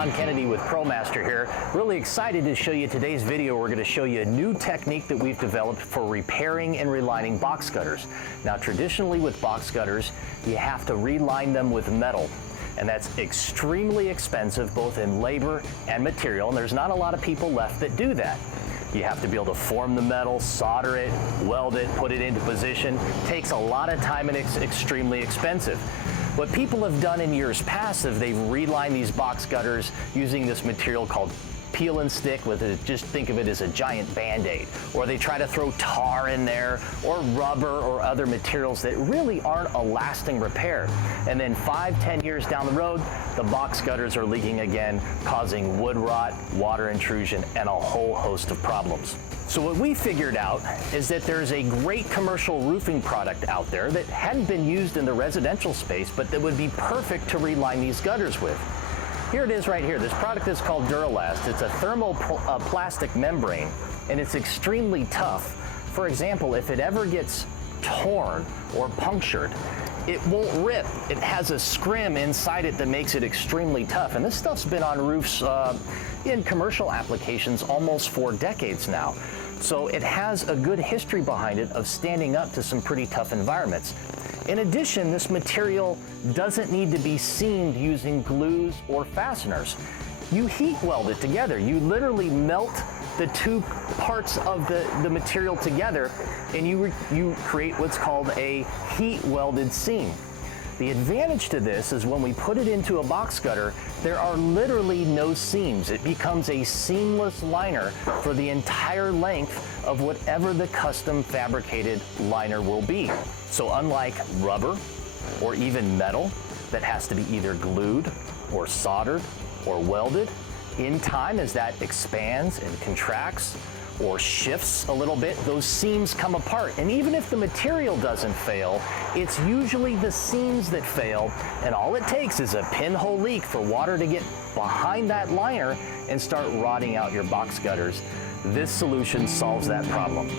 Don Kennedy with ProMaster here. Really excited to show you today's video. We're going to show you a new technique that we've developed for repairing and relining box gutters. Now, traditionally with box gutters, you have to reline them with metal. And that's extremely expensive, both in labor and material. And there's not a lot of people left that do that. You have to be able to form the metal, solder it, weld it, put it into position. It takes a lot of time and it's extremely expensive. What people have done in years past is they've relined these box gutters using this material called peel and stick with it. Just think of it as a giant Band-Aid. Or they try to throw tar in there or rubber or other materials that really aren't a lasting repair. And then 5-10 years down the road, the box gutters are leaking again, causing wood rot, water intrusion, and a whole host of problems. So what we figured out is that there's a great commercial roofing product out there that hadn't been used in the residential space, but that would be perfect to reline these gutters with. Here it is right here. This product is called Duro-Last. It's a thermoplastic membrane, and it's extremely tough. For example, if it ever gets torn or punctured, it won't rip. It has a scrim inside it that makes it extremely tough. And this stuff's been on roofs in commercial applications almost 4 decades now. So it has a good history behind it of standing up to some pretty tough environments. In addition, this material doesn't need to be seamed using glues or fasteners. You heat weld it together. You literally melt the two parts of the material together, and you create what's called a heat welded seam. The advantage to this is when we put it into a box gutter, there are literally no seams. It becomes a seamless liner for the entire length of whatever the custom fabricated liner will be. So unlike rubber or even metal that has to be either glued or soldered or welded, in time as that expands and contracts or shifts a little bit, those seams come apart. And even if the material doesn't fail, it's usually the seams that fail, and all it takes is a pinhole leak for water to get behind that liner and start rotting out your box gutters. This solution solves that problem.